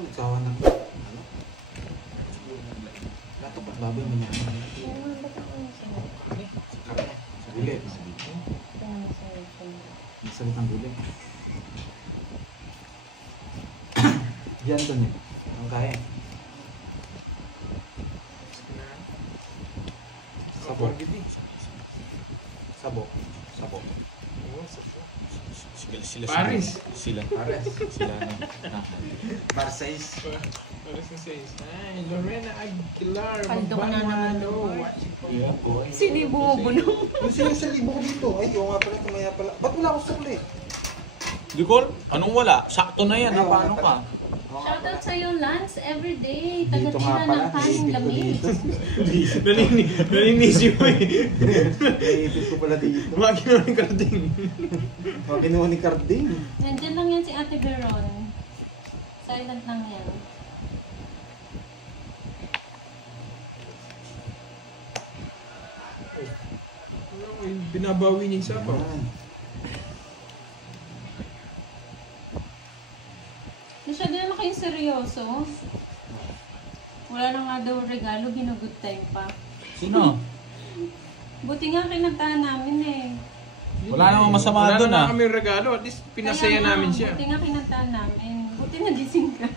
nagsawa na. Ano? Latok at baboy mo niya. Sa gilid. Masalit ang gulay. Diyan doon eh. Ang kaya. Sabo. Sabo. Sabo. Sila Paris. Sila. Pares. Sila na. Parsais. Paris na says. Ay, Lorena Aguilar. Paldo na naman. Yeah, boy. Sino yung bumubulong? Yung sila sa libo ko dito. Ay, oo nga pala. Tumaya pala. Ba't wala akong sukli? Di ko, anong wala? Sakto na yan. Ay, Paano wala ka? Shoutout sa'yo, Lance, everyday. Dito nga Taga-tira pala. ng kaning Naipit ko lamig. dito. Naninisip mo eh. Naipit ko pala dito. Makina ng karding. Kinuha ni Carding. Nandiyan lang yan si Ate Veron. Silent lang yan. Binabawi niya isa pa. Yan. Masyado naman kayong seryoso. Wala na nga daw regalo, ginugood time pa. Sino? Buti nga kinantahan namin eh. Wala namang masama doon Wala ah. na kami regalo. At least pinasaya Kaya nga, namin siya. Buti nga kinantahan namin. Buti nagising ka.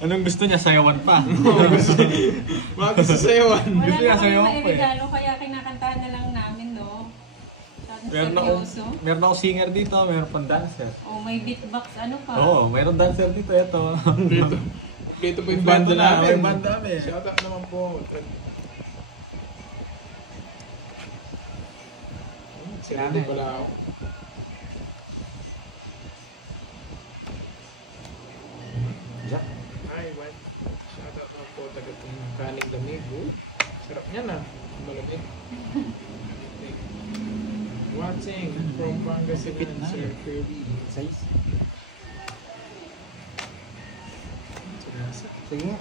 Anong gusto niya? Sayawan pa. Mga gusto sayawan. Wala Gusto niya na sa'yo kami ako eh. regalo, kaya kinakantahan na lang namin, no? Meron Seryoso. ako singer dito, meron pang dancer. Oh, may beatbox, ano pa? Oo, mayroon dancer dito. Ito. Dito po yung banda namin. Yung banda namin. Shoutout naman po. Sarado pala ako. Jack. Hi, what? Shoutout naman po taga kaning lamig. Sarap niya na. Malamig. Watching from Pangasinan, Sir Kirby. Size. Sinasa. Sige nga.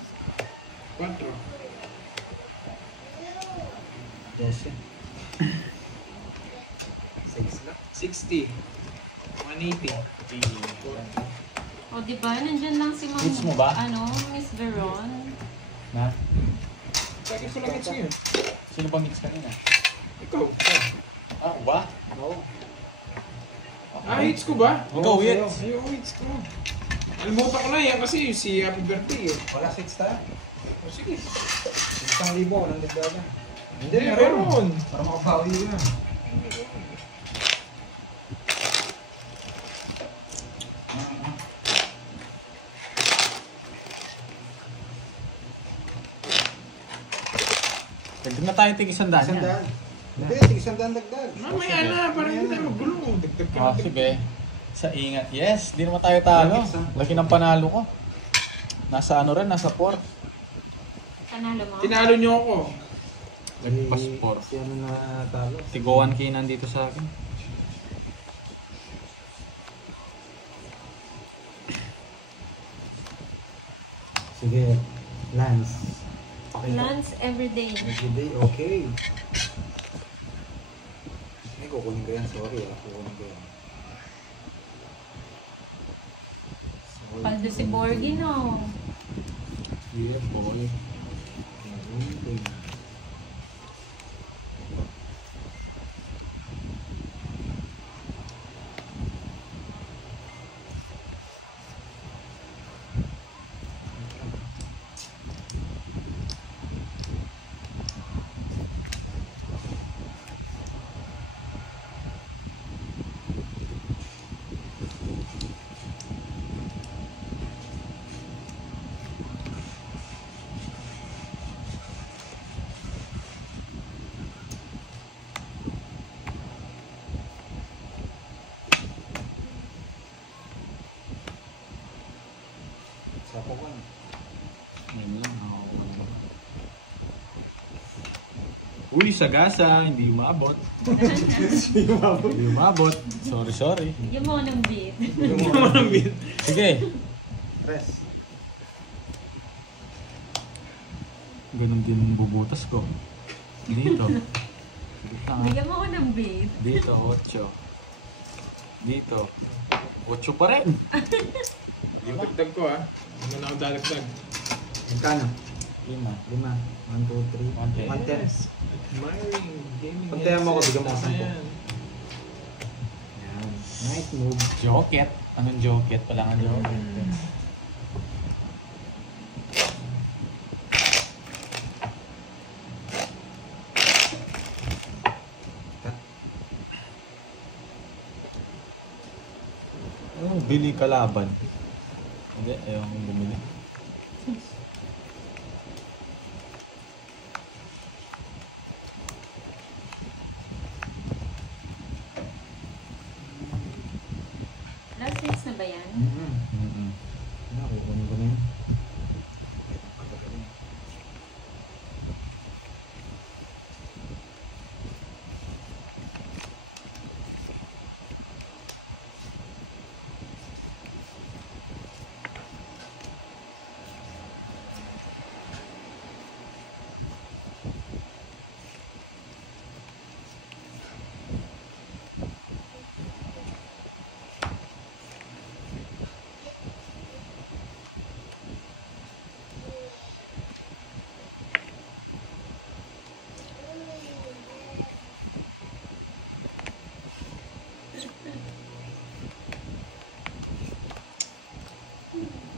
4. 12. Size lang. 60. 180. O, di ba? Nandyan lang si Ma'am, Hits mo ba? ano, Miss Veron. Na? Lagi ko lang ito yun. Sino ba mix kanina? Ikaw. Ah, ba? Oo. Ah, hits ko ba? Ikaw, Oo, Wits. sa'yo. Ay, hits ko. Alimutan ko na yan kasi si Happy Birthday eh. Wala 6 tayo. O sige. 1,000 walang dagdagan. Hindi, meron. Para makabawi yun. Pwede na tayo tig-100 Isang yan. daan. Hindi, sige, 100 dagdag. Mamaya na, parang hindi tayo magulo. Dagdag ka. Ah, sige. Sa ingat. Yes, di naman tayo talo. Laki ng panalo ko. Nasa ano rin, nasa 4. Panalo mo? Tinalo niyo ako. Lagpas 4. Si ano na talo. Tigo 1K nandito sa akin. Sige, Lance. Lance everyday. Everyday, okay. Hindi, kukunin ko yan. Sorry, kukunin ko yan. Sorry. Paldo si Borgie, no? Yeah, boy. Okay. Sapo ko. Ayun lang. Uy, sagasa. Hindi umabot. Hindi umabot. Sorry, sorry. Bigyan mo ako ng beat. Sige. Tres. Ganun din bubutas ko. Dito. Bigyan mo ako ng beat. Dito, 8. Dito. 8 pa rin. Lima. Dagdag ko ah. Ano na ako dadagdag? Magkano? 5. 5. 1, 2, 3. 110. Admiring gaming Pantayan mo ako, bigyan mo ko Tama 10. yan. Yan. Nice move. Joket. Anong joket? Wala nga joket. Anong bili kalaban? Hindi, ayaw kong bumili. Last hits na ba yan? Mm-mm. Kukunin ko na yun.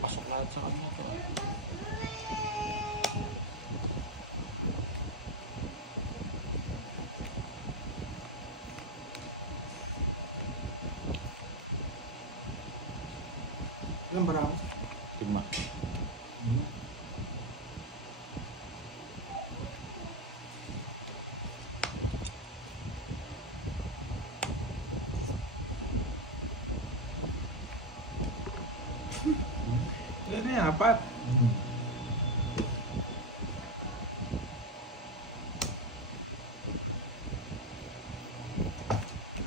Pasok lahat sa kanya to. Ilang bara ako? 5. Ilan na yan? 4.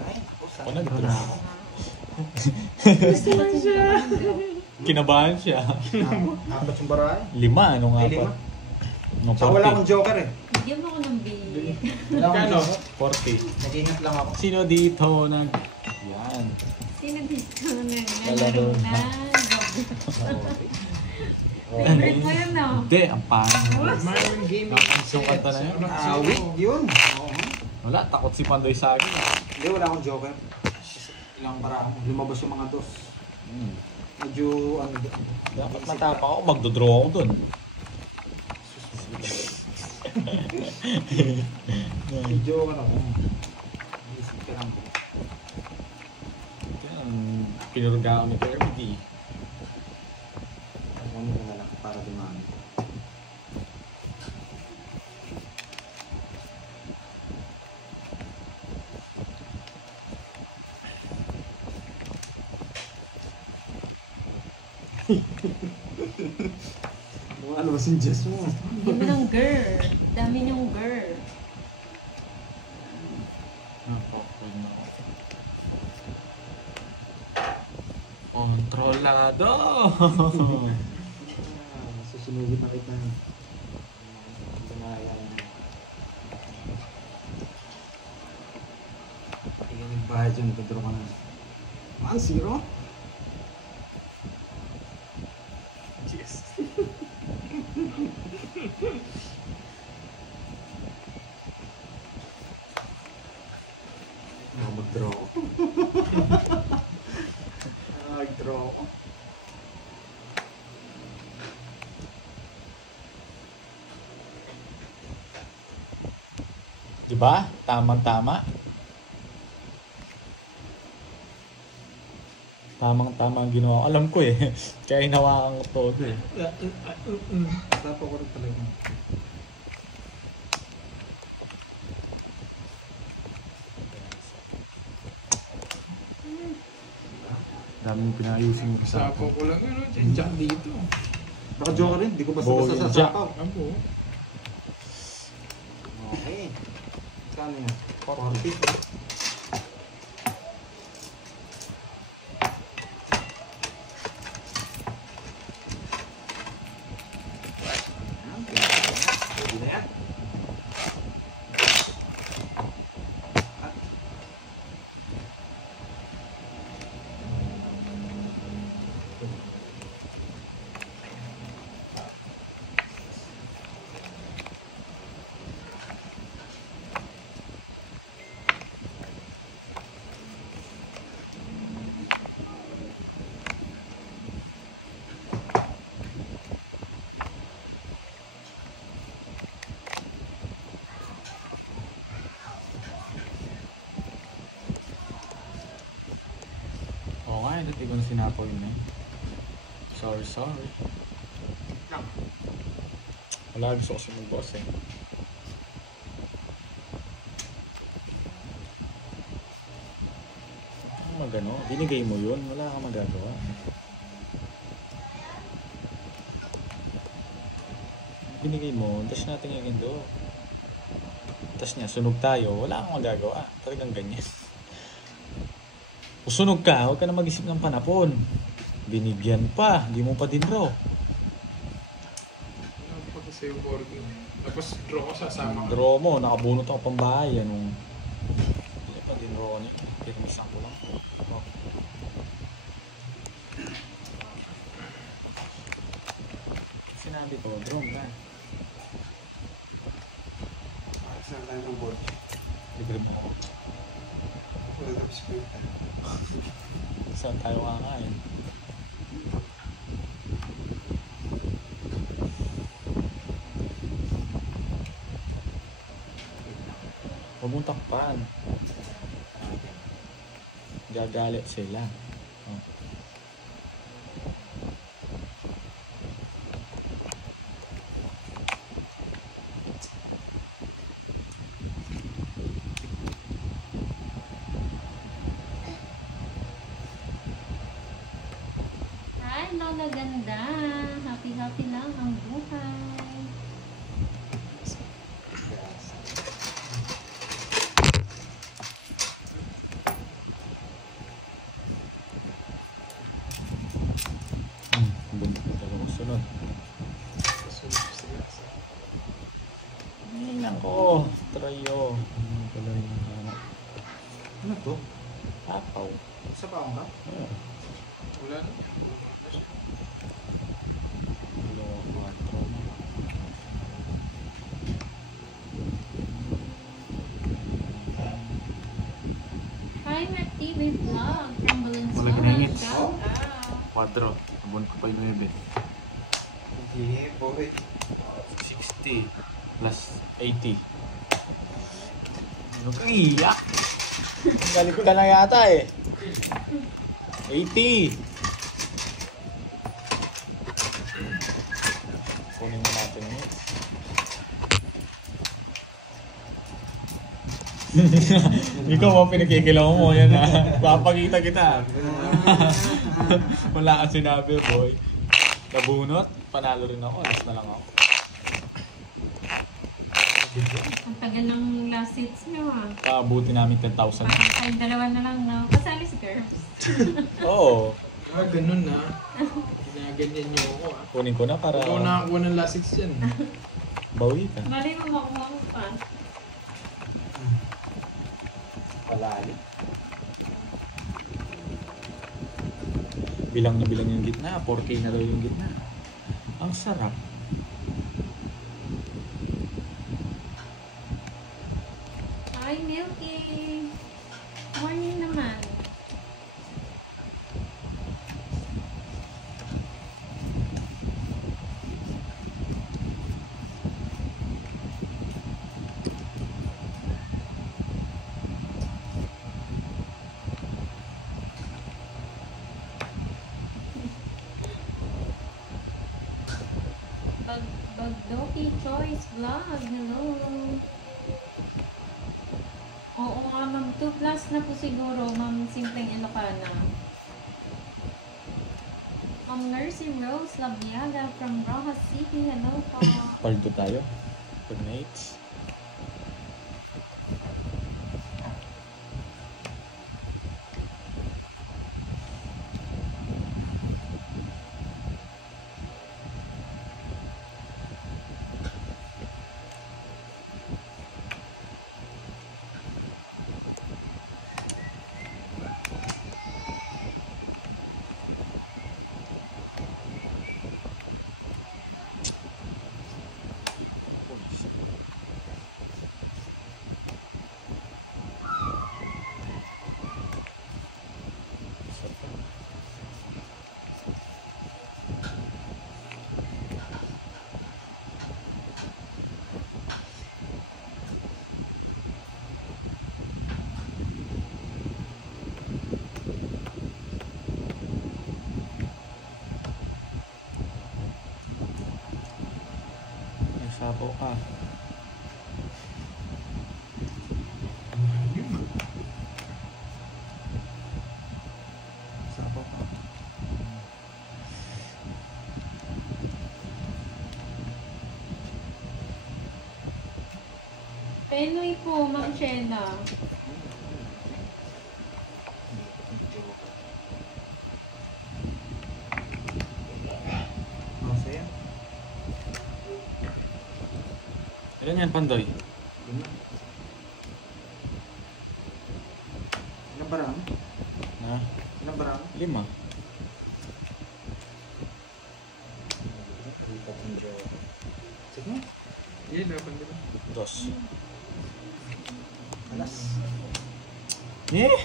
Ay, ako Ako nag-draw. ako. Kinabahan siya. Apat yung bara eh. 5, ano nga Ay, pa? 5. No, Tsaka wala akong 40. joker eh. Bigyan mo ko ng bili. Wala akong Kano? joker. 40. Nag-ingat lang ako. Sino dito nag... Yan. Sino dito Lalaro naglalaro na. na? Favorite mo yun, no? Hindi, ang pangit. Admiring gaming Nakansong kanta na yun. Weak yun. Oo. Wala, takot si Pandoy sa akin. Hindi, wala akong joker. Ilang bara ako. Lumabas yung mga dos. Medyo ano. Dapat matapa ako, magdodraw ako dun. Medyo ano ko. Isip ka lang. Yan, pinurga kami kay Kirby. Ano ko na lang para dumami. Ano ba suggest mo? Bigyan mo ng girl. Dami niyong girl. Napapagod na ako. Kontrolado! Susunugin na kita. Tingnan yung bahay dyan, nagdodro ka na. 1-0? Yes. Mag-draw ako. Mag-draw ako. Diba? Tamang-tama. Tamang-tama ang ginawa ko. Alam ko eh. Kaya hinawakan ko todo eh. Tapa ko rin talaga. Daming pinayusin mo sa Sapo ko lang yun. Diyan dito. Naka-joker rin, di ko basta-basta Ball sasapaw. Abo. Okay. Kano yan? 40. Pwede na yan. Ay, dati ko na sinapaw yun eh. Sorry. Lang. Wala, gusto ko sumugos eh. Magano, binigay mo yun, wala kang magagawa. Binigay mo, tapos natin yung indo. Tapos niya, sunog tayo, wala kang magagawa. Talagang ganyan. Kung sunog ka, huwag ka na mag-isip ng panapon. Binigyan pa, di mo pa din raw. Ano pa kasi yung boarding? Tapos draw ko sasama ka. Draw mo, nakabunot ako pang bahay. Anong... Hindi pa din raw niya. Pirmisan ko lang. Oh. Sinabi ko, draw ka. Saan tayo ng board? Libre mo ako. Wala na biskuit. Saan tayo kakain? Huwag mong takpan. Gagalit sila. Oh. Hi, Lola Ganda. Happy lang ang buhay. Dalawang sunod. Susunod sila sa... Tingnan ko. Trayo. Ano pala yung Ano to? apaw? Sa paong ka? Wala na. Dalawa, kwatro. Hi, Matt TV Vlog from Valenzuela. Wala ginangit. Shout out. Quadro. Abon ko pa yung 9. Hindi, boy. 60 plus 80. Ano kang iyak? Galing ko ka na yata eh. 80. Kunin mo natin yun. Ikaw mo pinakikilaw mo yan ha. Papakita kita. Wala kang sinabi boy. Nabunot, panalo rin ako. Alas na lang ako. Ang tagal ng last hits nyo ah. Buti namin 10,000. Ay, dalawa na lang na. Kasali si girls. Oo. Ganun na. Ginaganyan niyo ako ah. Kunin ko na para Ikaw nakakuha ng last 6 yan. bawi ka. Bali mo makuha mo pa. Palali. Bilang na bilang yung gitna. 4K na daw yung gitna. Ang sarap. Hi, Milky. Morning naman. Bagdoki Choice Vlog. Hello. Oo nga, ma'am. 2 plus na po siguro, ma'am. Simpleng Ilocana. Nursing Rose Labiaga from Rojas City. Hello po. Paldo tayo. Pag mates. Sapo ka. Sapo ka. Penoy po, Ma'am Shena. Masaya. Ilan yan, Pandoy? Lima. Ilang barang? Ha? Ilang barang? 5. Sige. Yan, laban dito. 2. Alas. Eh!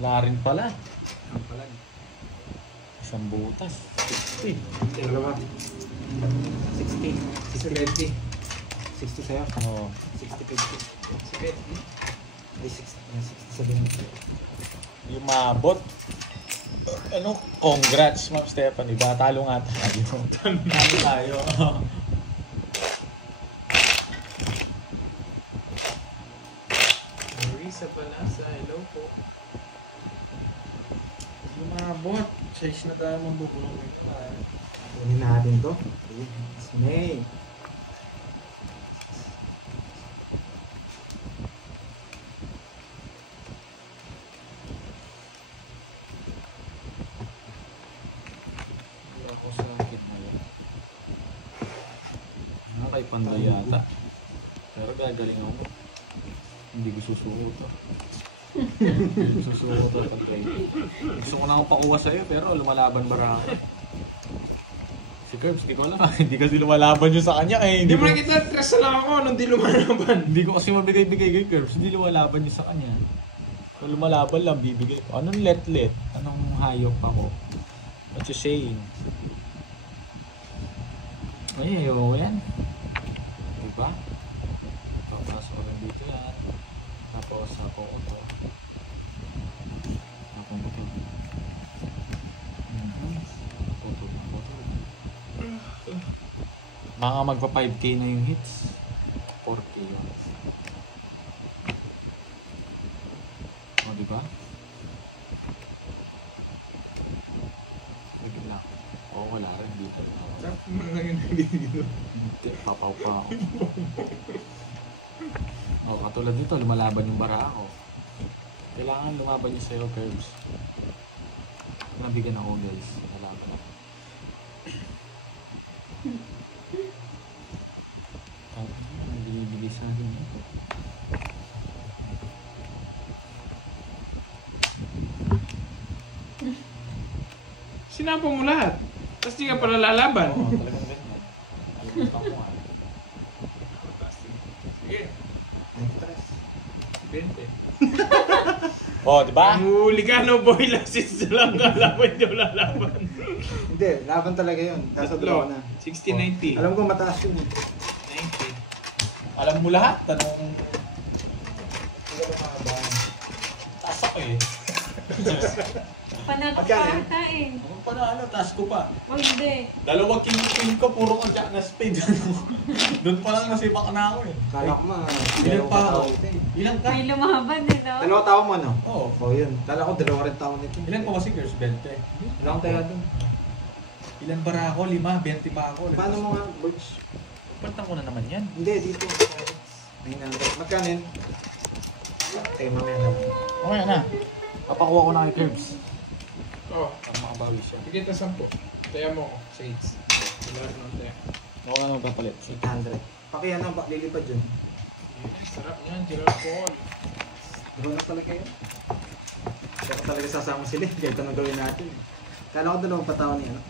Wala rin pala. Ang palag. Isang butas. 60. Dalawa. 60. 60. 60 sa'yo. Oo. 60, 50. Sige. Ay, 67. Yung mabot. Ano? Congrats, Ma'am Stephanie. Ba, talo nga tayo. Talo tayo. Marisa Palasa, hello po. Lumabot. 6 na tayo mabubulong ito. Kunin natin to. Snake. Ako sa akin mo yun. Kay Pandoy yata. Pero gagaling ako. Hindi ko susuko to. Hindi ko susuko to, Pandoy. Gusto ko na akong pakuha sa'yo, pero lumalaban bara ako. Si Curbs, di ko alam. Hindi kasi lumalaban yun sa kanya eh. Hindi mo nakita, stress lang ako nung di lumalaban. Hindi ko kasi mabigay-bigay kay Curbs. Hindi lumalaban yun sa kanya. Kung lumalaban lang, bibigay ko. Anong let-let? Anong hayop ako? What you saying? Ay, ayaw yan. Diba? Papasok ko lang dito yan. Tapos ako ko to. Ako ko to. Mga magpa 5k na yung hits. 4k yun. O, diba? Wait lang. Oo, wala rin dito. Tapos mo lang yung nabibigyan. Hindi, papaw pa ako. O, katulad dito, lumalaban yung bara ako. Kailangan lumaban niya sa'yo, Curbs. Nabigyan ako, guys. Lalaban ako. Ang binibigay sa akin. Sinapo mo lahat. Tapos di ka pala lalaban. Oo, talagang ganyan. Alam mo nga. Sige, 20. O, diba? Huli ka no boy, lasis lang kalaban yung lalaban. Hindi, laban talaga yun. Nasa draw na. 60-90. Alam ko mataas yun eh. 90. Alam mo lahat. Tanong... Hindi ka lumaban. Taas ako eh. Panalo Magkano? ka eh. Ano pa na ano, taas ko pa. O hindi. Dalawang king ko, puro ka jack na spade. Doon pa lang nasipak na ako eh. Kala ko mga Ilan pa ako? tao ito eh. Ilan ka? May lumaban eh, no? Dalawa tao mo, no? Oo. Oo, yun. Kala ko dalawa rin tao nito. Ilan pa kasi girls? 20. Ilang tayo doon. Ilan bara ako? 5, 20 pa ako. Paano mo nga, Birch? Palitan ko na naman yan. Hindi, dito. 900. Magkano yun? Okay, mamaya na. Okay na. Papakuha ko na kay Curbs. Oh, Ang makabawi siya. bigyan na 10. Taya mo ko, shades. Wala rin ang taya. Ako na magpapalit. 800. Pakiyan na, lilipad yun. Sarap niyan, Gerald Paul. Diba na talaga yun? Kaya ko talaga sasama sila. Kaya ito na gawin natin. Kala ko dalawang patawa niya, no?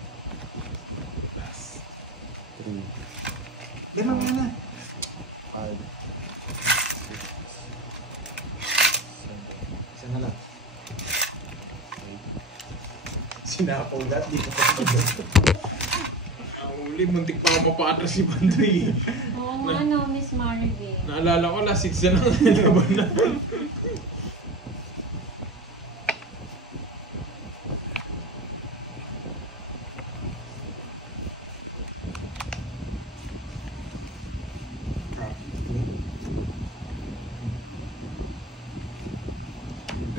3, Di, mamaya na. 5, 6, 7, Isa na lang. 8. Sinapaw lahat, di ko pa Ang huli, muntik pa ako mapa-atras si Bandoy. Oo nga, no, Miss Marvin. Naalala ko, last 6 na lang nalaban na.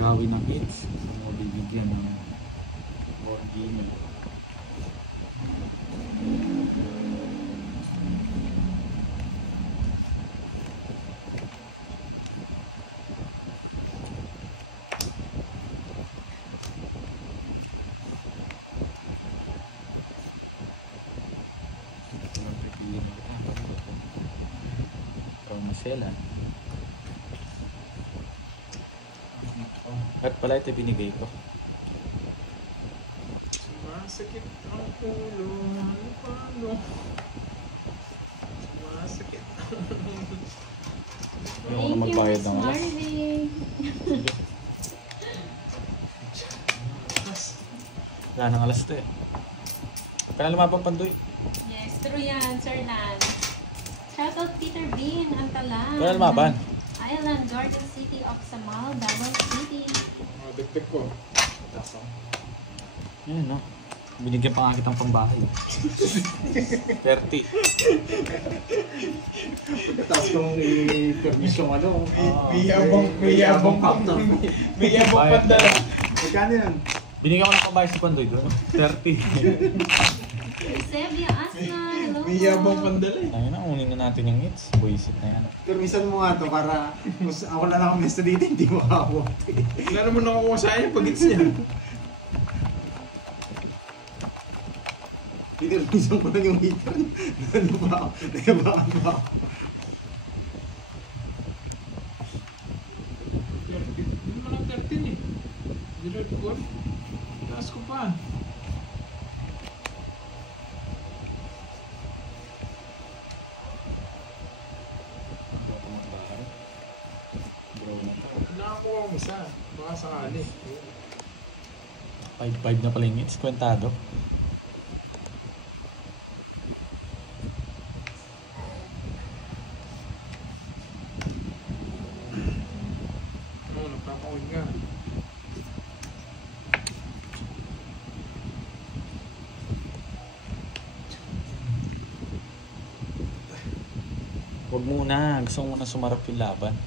gawin ng hits. Mga bibigyan ng more game. Sela. At pala ito binigay ko. Sumasakit ang ulo. Ano? Sumasakit ang ulo. Hindi ako na magbayad ng alas. Wala nang alas to eh. Kaya lumabang Pandoy. Yes, true yan, Sir Nan. Shoutout Peter Bean, ang talang. Kaya lumaban. Island, Garden City of Samal, Davao City. Dagdag ko. Yan no. Binigyan pa nga kitang pambahay. 30. Tapos kung i-permis yung ano. May yabang pandala. Magkano yan? Binigyan ko ng pambahay si Pandoy doon. 30. Eusebio Asna, hello May yabang pandala eh. Ayun na, unin na natin yung hits. Buisit na yan. Permisan mo nga to para kung ako na lang ang mister dito, hindi mo ako. Wala naman nakukuha sa akin pag-hits niya. Pinirmisan ko lang yung heater. Ano ba ako? Nayabakan ba ako? 13. Hindi naman ang 13 eh. Dilord ko. Taas ko pa. Nakakuha ko isa. Baka sakali. 5-5 na pala yung hits. Kwentado. Oo, nagpapawid nga. Huwag muna. Gusto ko muna sumarap yung laban.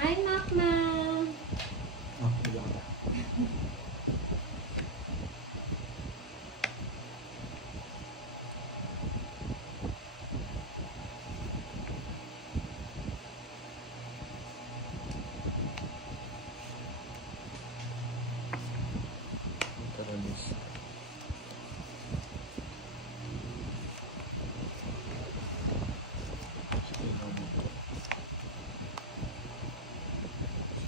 Hi, Makma. Oh, bigyan ko. Karalis.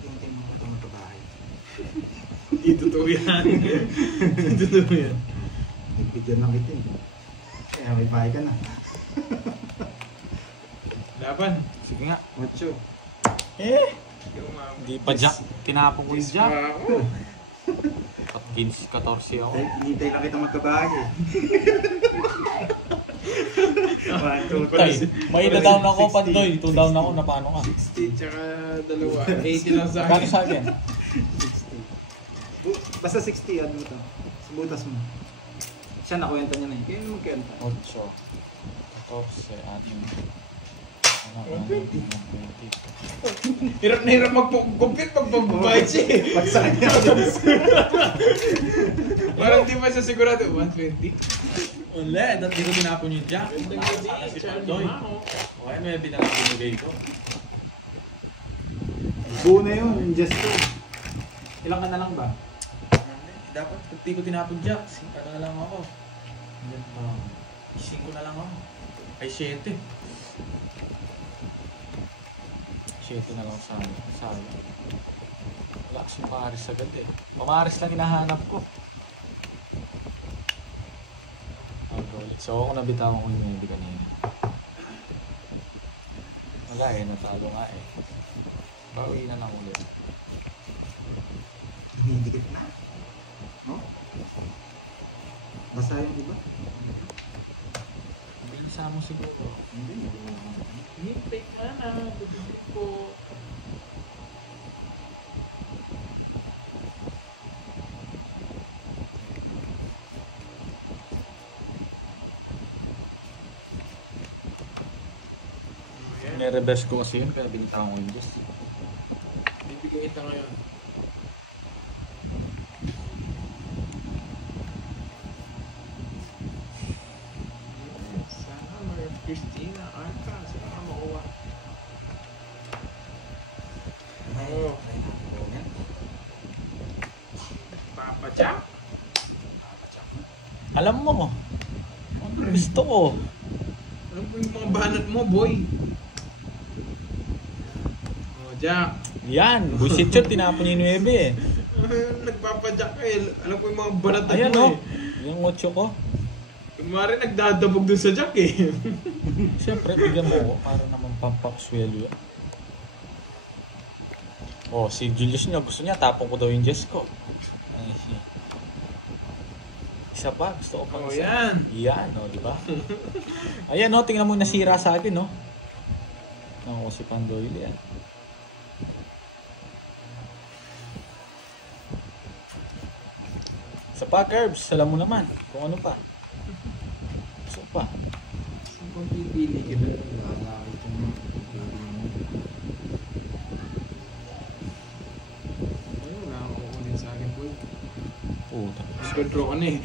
Hintay mo ko itong babae. Hindi totoo yan. Hindi totoo yan. Nagbigyan lang kita eh. Kaya may bahay ka na. Laban. Sige nga. Macho. Hindi pa jack. Tinapon ko yung jack. Ako. 14 ako. Hinintay lang kita magkabahay eh. 1, 2, Tay, 3. may na-down ako, Pandoy. 2 down ako, na paano ka? 60 tsaka dalawa. 80 lang sa Kano akin. sa akin? 60. Basta 60, ano mo to? Subutas mo. Siya nakwenta niya na eh. Kaya naman magkwenta. 8, 14, ating. Ano, 20. Hirap na hirap mag-compute pag pagbabayad siya eh. Pag sa kanya. Parang di ba siya sigurado? 120? Wala, dati ko tinapon yung jack. Nakasala si Pandoy. Okay, may binalang binigay ko. Buo na yun, just to. Ilang ka na lang ba? Dapat, pag di ko tinapon jack, 5 na lang ako. 5 na lang ako. Ay, 7. 7 na lang sa wala kasing pamaris agad eh. Pamaris lang hinahanap ko. So ako nabitawan ko yung maybe kanina. Wala eh, natalo nga eh. Bawi na lang ulit. Hihigit na. No? Basta yung iba? Bilisa mo siguro. Hindi. Hintay ka na. Bibigyan ko. Nireverse ko kasi yun, kaya binitawan ko yung Diyos. kita ngayon. Sana may Christina Arca. Sana makuha. Oh. Papa Jack. Alam mo, ano gusto ko? Ano po yung mga banat mo, boy? Oh, Jack. Yan, busit yun, tinapon niya yung 9 eh. Nagpapadyak ka eh. Alam ko yung mga banat Ayan mo o, yung 8 ko. Kumari nagdadabog dun sa Jack eh. Siyempre, bigyan mo ako para naman pampakswelo yun. Oh, si Julius niya, gusto niya, tapon ko daw yung Jess ko. Ay, isa pa, gusto ko pang Oh, isa. yan. Yan, o, di ba? Ayan, o, tingnan mo yung nasira sa akin, no? Ako si Pandoyle yan. Isa pa, Curbs, alam mo naman kung ano pa. Gusto pa. Saan kong pipili kita? Ayun, nakakukunin sa akin, boy. Puta. Control ka na eh.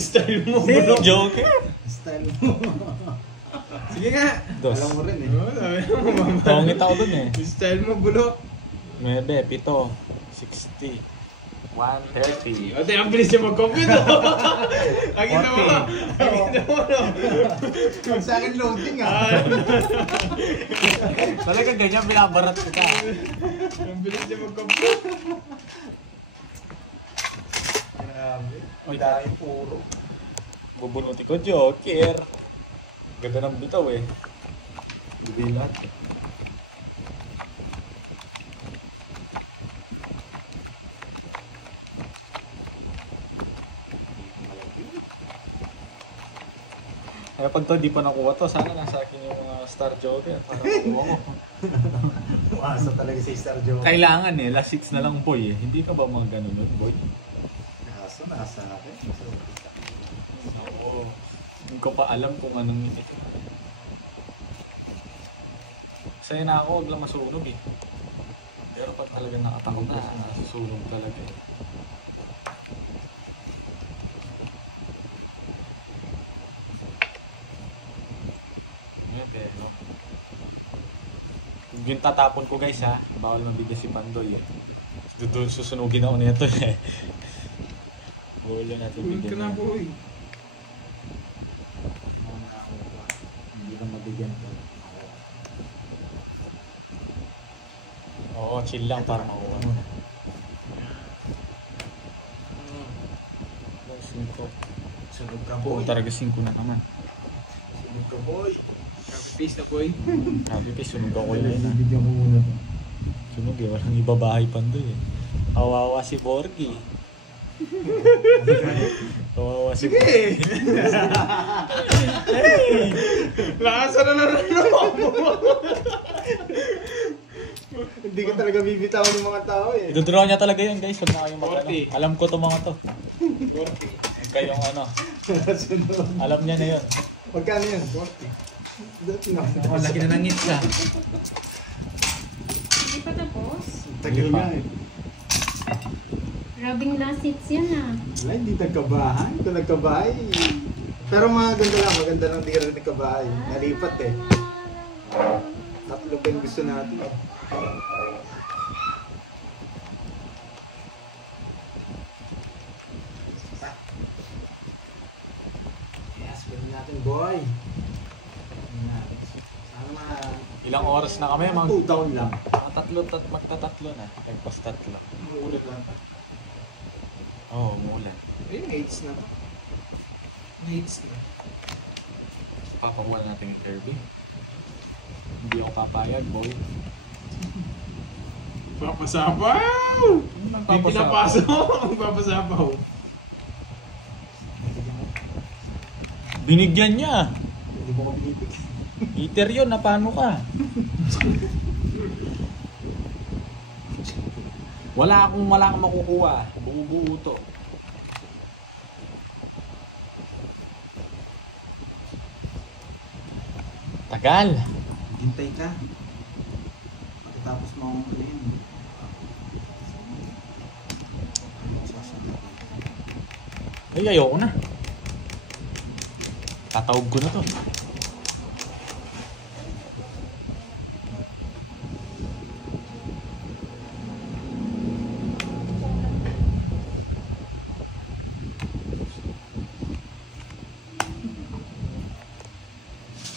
Style mo, Si bro. Joker! Style mo. Sige nga. Dos. Alam mo rin eh. Oh, sabi mo, mama. Tawangit ako dun eh. Style mo, bulok. 9, 7, 60, 130. O, ang bilis niya mag-compute. Nakita mo. Nakita mo, no? Pag sa akin loading ah. Talaga ganyan, binabarat kita. Ang bilis niya mag-compute. Grabe. Ay, Dahil puro. bubunuti ko, Joker. Ganda ng bitaw eh. Bibilat. Kaya pag to, di pa nakuha to, sana nasa akin yung mga Star Joker para makuha ko. Umasa talaga si Star Joe. Kailangan eh, last 6 na lang boy eh. Hindi ka ba mga ganun nun, boy? Kaso nasa akin. Oo. Hindi ko pa alam kung anong ito. Sa'yo na ako, huwag lang masunog eh. Pero pag talagang nakatakot na, nasusunog talaga eh. Pero yung tatapon ko guys ha, bawal mabigyan si Pandoy eh. Doon susunugin ako nito eh. Bawal na natin Tulad ka bigyan. na, yan. boy. Hindi ka mabigyan ko. Oo, chill lang para makuha mo. Sunog ka Oo, boy. talaga 5 na naman. Sunog ka boy. Copy paste na, boy. Sabi pa, sunog ako yun ha. Bibigyan ko muna to. Sunog eh, walang ibabahay Pandoy eh. Kawawa si Borgie. Kawawa si Sige! Lakasan na lang mo! Hindi ka talaga bibitawan ng mga tao eh. Idodraw niya talaga yun guys, huwag na kayong mag-ano. 40. Alam ko itong mga to. 40. Huwag kayong ano, Sunod. alam niya na yun. Magkano yun? 40. Oh, laki na ng ngits ha. Hindi pa tapos. Tagal nga eh. Grabing last hits yan ah. Wala, hindi nagkabahay. Ito nagkabahay. Pero maganda lang di ka rin nagkabahay. Nalipat eh. Tatlo pa yung gusto natin. Yes, pwede natin boy. Pwede natin. Sana mga Ilang oras na kami, 2 down lang. magtatatlo na. Nagpas tatlo. Ulit lang. Oo, umulan. Ayun, AIDS na. AIDS na. Papakuha natin yung Kirby. Hindi ako papayag, boy. Papasapaw! Hindi pinapaso. Ang papasapaw. Binigyan niya. Hindi mo mabibig. Eater yun, na paano ka? Wala akong makukuha. Buo-buo to. Tagal. Hintay ka. Pagkatapos mo akong ulihin. Ay, ayoko na. Tatawag ko na to.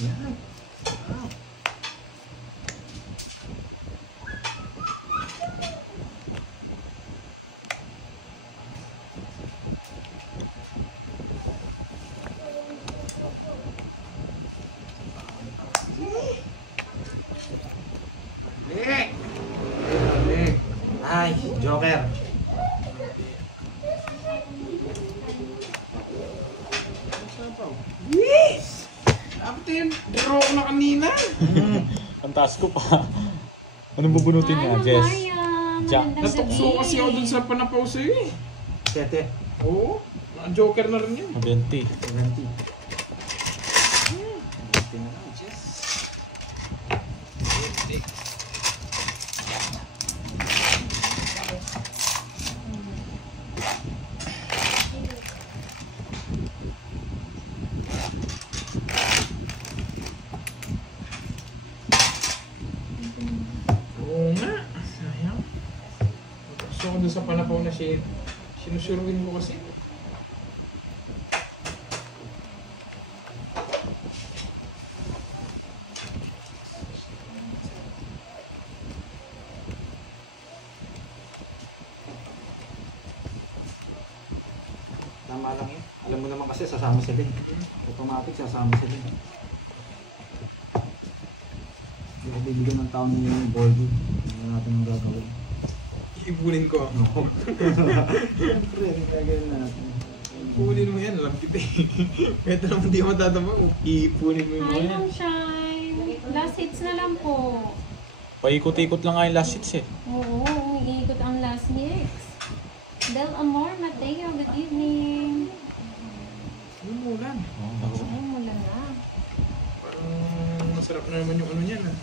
Yan. Wow. Ay, Joker. Yes! Captain, draw ko na kanina. Ang taas ko pa. Anong bubunutin niya, Jess? Jack. Natukso kasi ako dun sa panapaw sa'yo eh. 7. Oo. Joker na rin yun. 20. 70. Tingnan mo, Jess. Oo nga. Sayang. Natukso ako dun sa panapaw na shade. Sinusuruin ko kasi. Tama lang yun. Alam mo naman kasi sasama sila eh. Automatic sasama sila eh. Hindi ako bibigyan ng tao ng boarding. Ano natin ang gagawin. Iipunin ko. No. Siyempre, gagawin natin. Iipunin mo yan, alam kita eh. Kahit naman hindi mo tatama, iipunin mo yung mga Hi, yan. Ma'am Shine. Last hits na lang po. Paikot-ikot lang nga yung last hits eh. Oo, umiikot ang last hits. Del Amor Mateo, good evening. Yung mulan. Ay, mula na. Parang masarap na naman yung ano niyan ah.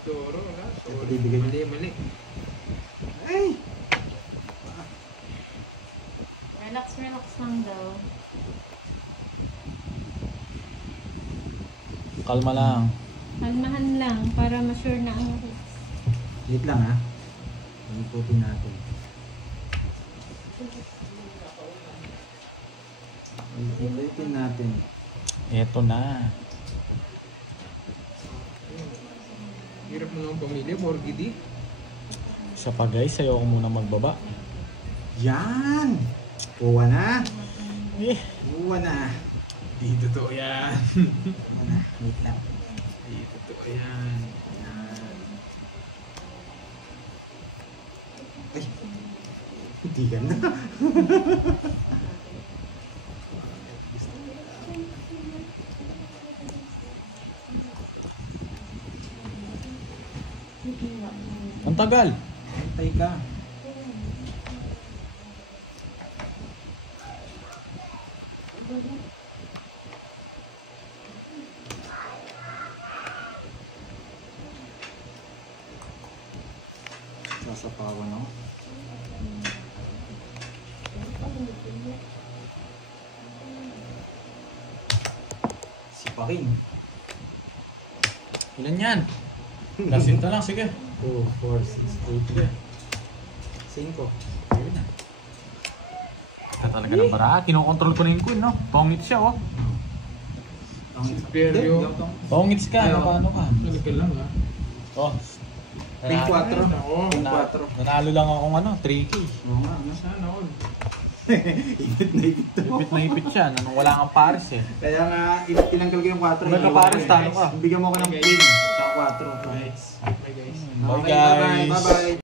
Toro, wala. Sorry. Ibibigay. Mali. Ay! Relax, relax lang daw. Kalma lang. Kalmahan lang para ma-sure na ang hits. Lit lang ha. Ikutin natin. Ikutin natin. Eto na. Hirap mo ng pamilya, Borgidi. Isa pa guys, ayoko muna magbaba. Yan! Uwa na! Eh, Uwa na! Di totoo yan. Uwa na. Wait lang. Di totoo yan. Yan. Ay! Hindi ka na. ang tagal. Antay ka. Sasapawan ako. Sipakin. Ilan yan? Last hit na lang, sige. 2, 4, 6, 8. 5. Ayun na. Ito talaga ng bara. Kinokontrol ko na yung queen, no? Pangit siya, oh. Superior. Pangits ka, ano ka, ano ka. Talaga lang ha. Oh. Pink 4. Ako. Pink Na- 4. Nanalo lang akong ano, 3K. Oo nga, ano? Sana all. Ipit na ipit to. Ipit na ipit siya, nung wala kang pares eh. Kaya nga, tinanggal ko yung 4. May kapares, talo ka. Bigyan mo ko ng Okay. pin sa 4. Guys. Bye guys. Bye Okay, guys. bye-bye. Bye-bye.